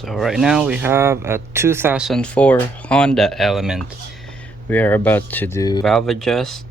So right now we have a 2004 Honda Element. We are about to do valve adjust.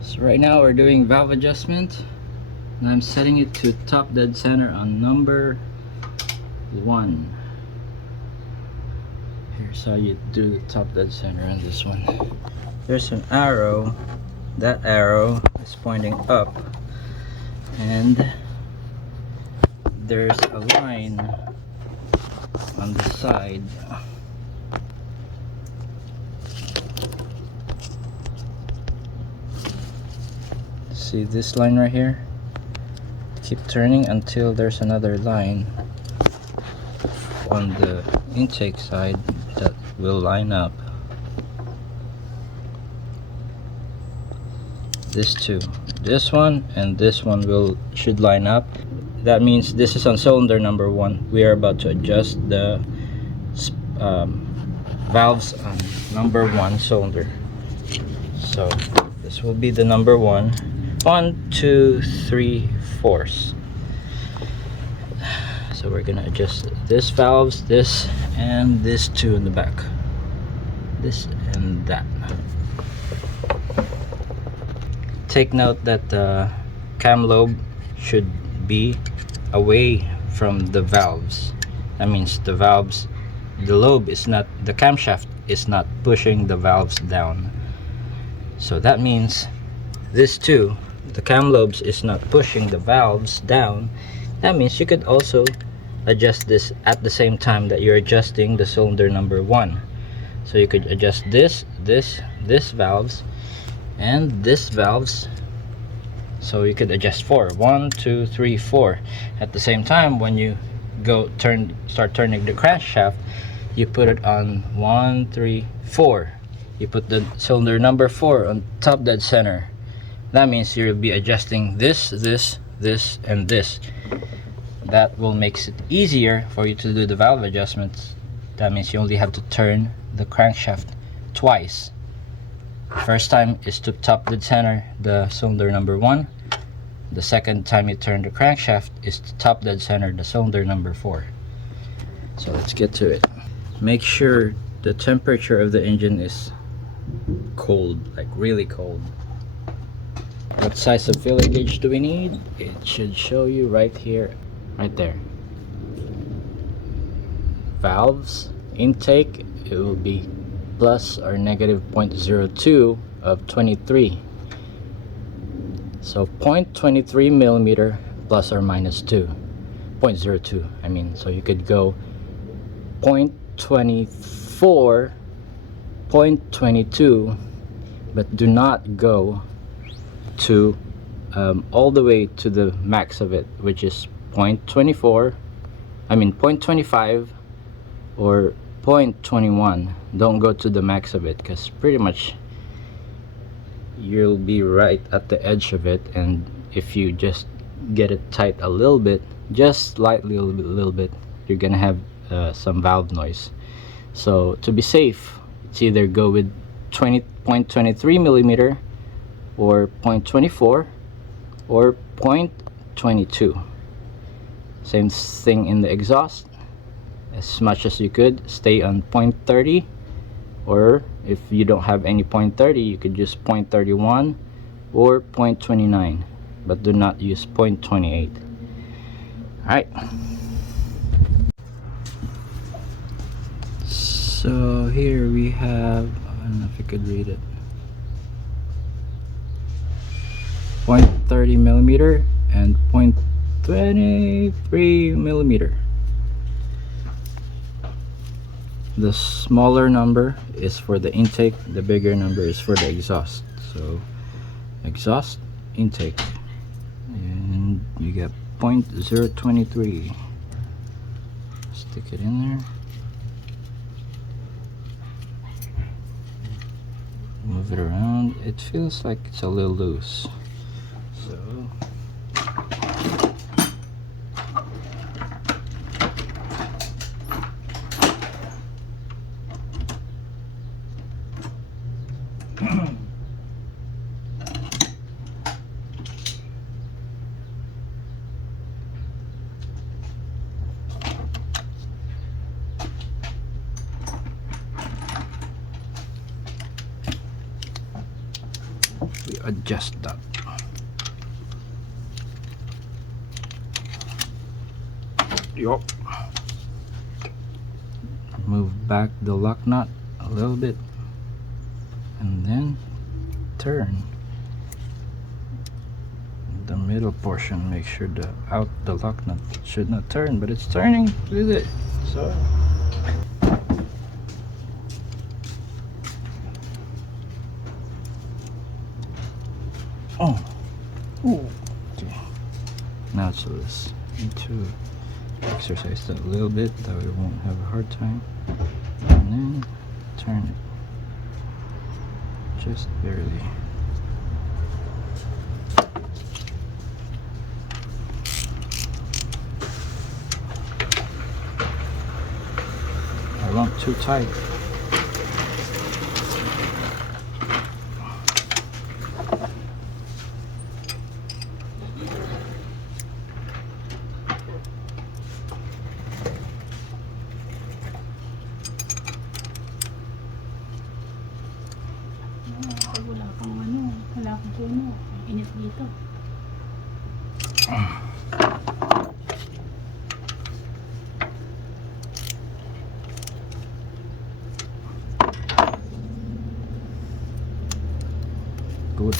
So right now we're doing valve adjustment, and I'm setting it to top dead center on number 1. Here's how you do the top dead center on this one. There's an arrow. That arrow is pointing up, and there's a line on the side. See this line right here? Keep turning until there's another line on the intake side that will line up. This two, this one and this one should line up. That means this is on cylinder number 1. We are about to adjust the valves on number 1 cylinder. So this will be the number 1. 1, 2, 3, 4. So we're gonna adjust this valves, this and this 2 in the back, this and that. Take note that the cam lobe should be away from the valves. That means the lobe is not, the camshaft is not pushing the valves down. So that means this too, the cam lobes is not pushing the valves down. That means you could also adjust this at the same time that you're adjusting the cylinder number 1. So you could adjust this valves and this valves. So you could adjust 4, 1, 2, 3, 4 at the same time. When you start turning the crankshaft, you put it on 1, 3, 4. You put the cylinder number 4 on top dead center. That means you'll be adjusting this and this. That will make it easier for you to do the valve adjustments. That means you only have to turn the crankshaft twice. First time is to top dead center the cylinder number 1. The second time you turn the crankshaft is to top dead center the cylinder number 4. So let's get to it. Make sure the temperature of the engine is cold, like really cold. What size of filler gauge do we need? It should show you right here, right there. Valves, intake, it will be plus or negative 0.02 of 23. So 0.23 millimeter plus or minus 2. 0.02, I mean. So you could go 0.24, 0.22, but do not go to all the way to the max of it, which is 0.24, I mean 0.25 or 0.21. Don't go to the max of it, because pretty much you'll be right at the edge of it, and if you just get it tight a little bit, just slightly a little bit, you're gonna have some valve noise. So to be safe, it's either go with 0.23 millimeter or 0.24 or 0.22. Same thing in the exhaust. As much as you could stay on 0.30, or if you don't have any 0.30, you could use 0.31 or 0.29, but do not use 0.28. Alright, so here we have, I don't know if you could read it, 0.30 millimeter and 0.23 millimeter. The smaller number is for the intake, the bigger number is for the exhaust. So exhaust, intake, and you get 0.023. Stick it in there, move it around. It feels like it's a little loose, so we adjust that. Yup. Move back the lock nut a little bit and then turn the middle portion. Make sure the lock nut should not turn, but it's turning with it. So ooh. Okay. Now it's loose. Need to exercise that a little bit, that we won't have a hard time, and then turn it just barely. I want too tight. Wala akong puno. Init dito. Good.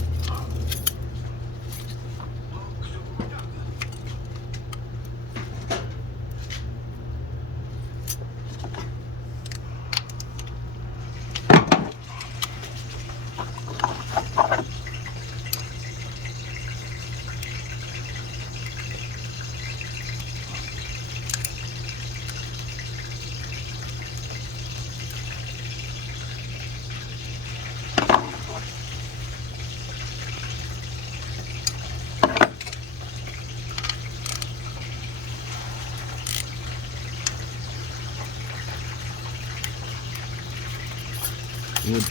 Good.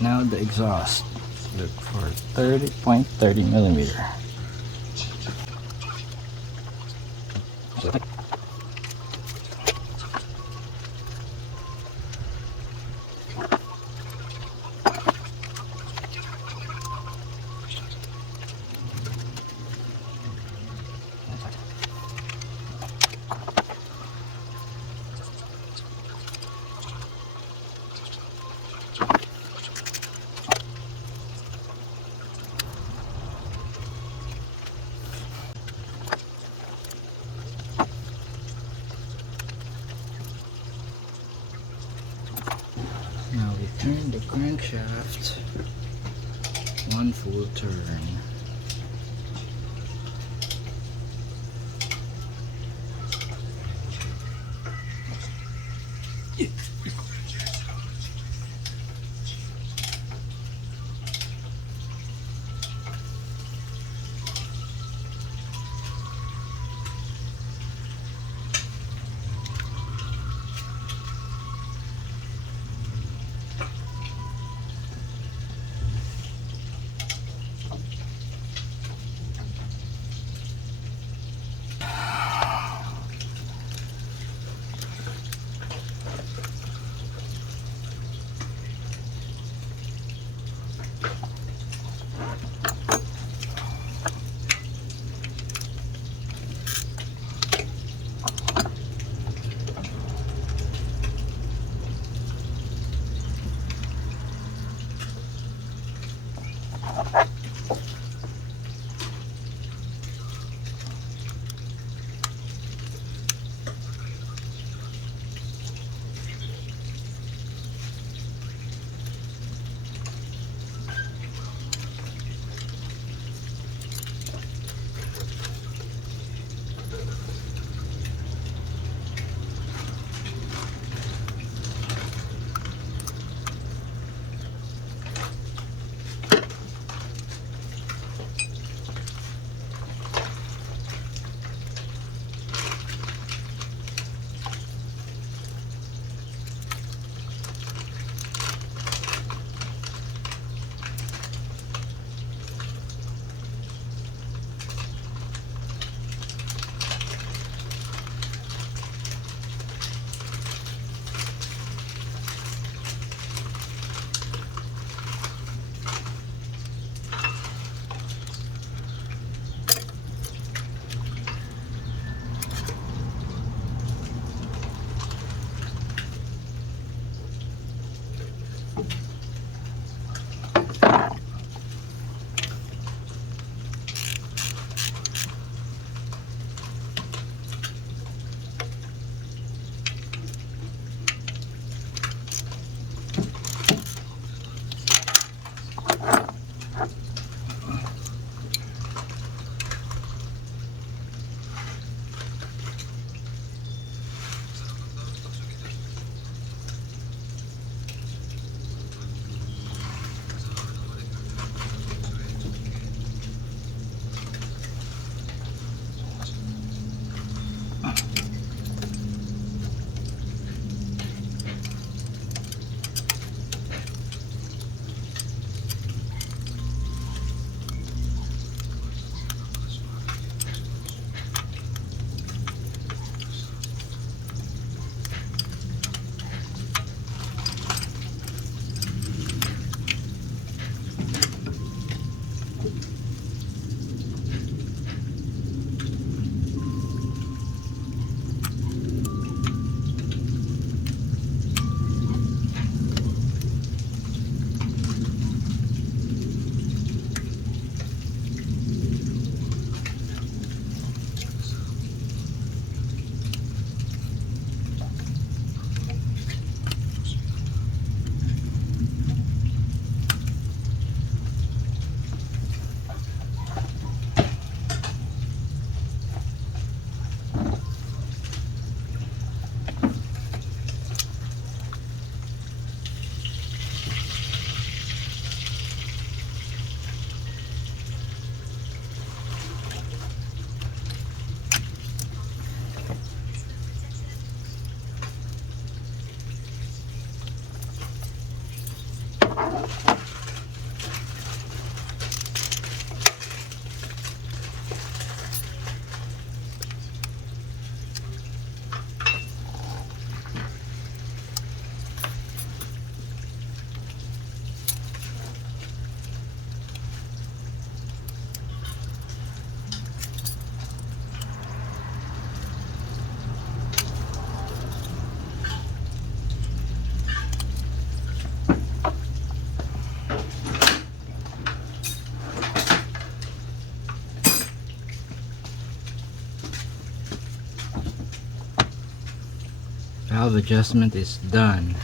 Now the exhaust. Look for 30.30 millimeter. Now we turn the crankshaft one full turn. Valve adjustment is done.